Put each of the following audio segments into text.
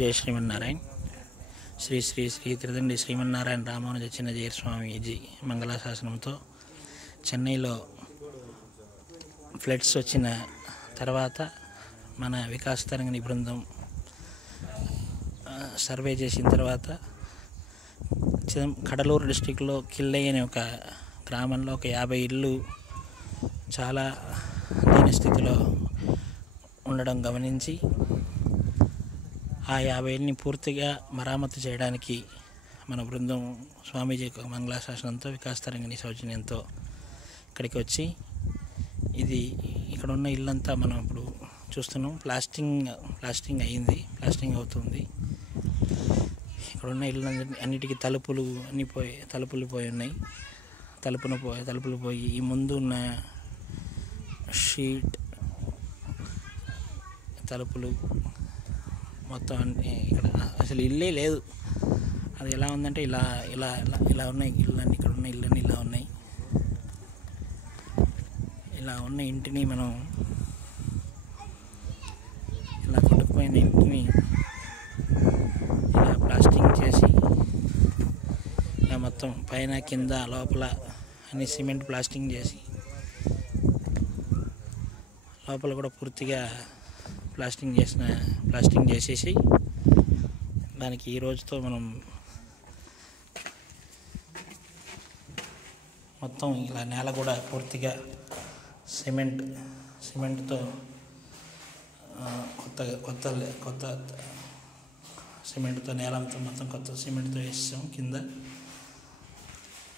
జై శ్రీమన్నారాయణ. శ్రీ శ్రీ శ్రీ త్రిదండి శ్రీమన్నారాయణ రామానుజ చిన్నజీయర్ స్వామీజీ మంగళాశాసనంతో చెన్నైలో ఫ్లడ్స్ వచ్చిన తర్వాత మన వికాస్ తరంగిణి బృందం సర్వే చేసిన తర్వాత కడలూరు డిస్టిక్లో కిల్లై అనే ఒక గ్రామంలో ఒక 50 ఇళ్ళు చాలా దీనస్థితిలో ఉండడం గమనించి ఆ 50 ఇళ్ళని పూర్తిగా మరామత్తు చేయడానికి మన బృందం స్వామీజీ మంగళాశాసనంతో వికాస్ తరంగిణి సౌజన్యంతో ఇక్కడికి వచ్చి ఇది ఇక్కడ ఉన్న ఇల్లంతా మనం ఇప్పుడు చూస్తున్నాం. ప్లాస్టింగ్ అయ్యింది, ప్లాస్టింగ్ అవుతుంది. ఇక్కడ ఉన్న ఇల్లు అన్నిటికీ తలుపులు పోయి ఉన్నాయి. తలుపులు పోయి ఈ ముందు ఉన్న షీట్ తలుపులు మొత్తం అన్నీ ఇక్కడ అసలు ఇల్లే లేదు. అది ఎలా ఉందంటే ఇలా ఇలా ఇలా ఇలా ఉన్నాయి ఇళ్ళన్నీ. ఇక్కడ ఉన్న ఇళ్ళన్నీ ఇలా ఉన్నాయి. ఇలా ఉన్న ఇంటిని మనం ఇలా కొట్టుకుపోయిన ఇంటిని ఇలా ప్లాస్టింగ్ చేసి ఇలా మొత్తం పైన కింద లోపల అన్ని సిమెంట్ ప్లాస్టింగ్ చేసి లోపల కూడా పూర్తిగా ప్లాస్టింగ్ చేసేసి దానికి ఈ రోజుతో మనం మొత్తం ఇలా నేల కూడా పూర్తిగా సిమెంట్తో కొత్త సిమెంట్తో నేలంతా మొత్తం కొత్త సిమెంట్తో వేసాం. కింద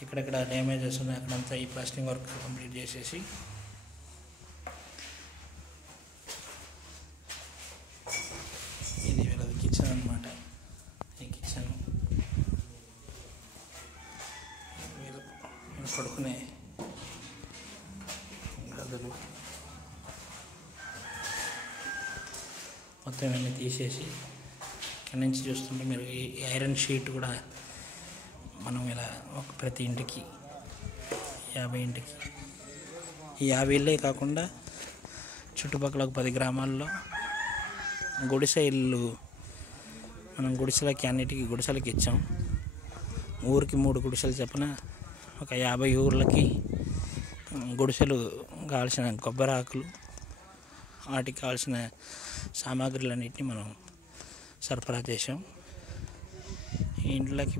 ఇక్కడెక్కడ డ్యామేజెస్ ఉన్నాయి అక్కడంతా ఈ ప్లాస్టింగ్ వర్క్ కంప్లీట్ చేసేసి ఇది వీళ్ళది కిచెన్ అన్నమాట. ఈ కిచెన్ వీళ్ళు పడుకునే గదులు మొత్తం ఇవన్నీ తీసేసి ఇక్కడి నుంచి చూస్తుంటే మీరు ఈ ఐరన్ షీట్ కూడా మనం ఇలా ప్రతి ఇంటికి 50 ఇంటికి ఈ 50 ఇళ్ళే కాకుండా చుట్టుపక్కల ఒక 10 గ్రామాల్లో గుడిసె ఇల్లు మనం అన్నిటికీ గుడిసెలకి ఇచ్చాం. ఊరికి 3 గుడిసెలు చెప్పిన ఒక 50 ఊర్లకి గుడిసెలు కావాల్సిన కొబ్బరి ఆకులు వాటికి కావాల్సిన సామాగ్రిలన్నింటినీ మనం సరఫరా చేసాం. ఈ ఇంట్లోకి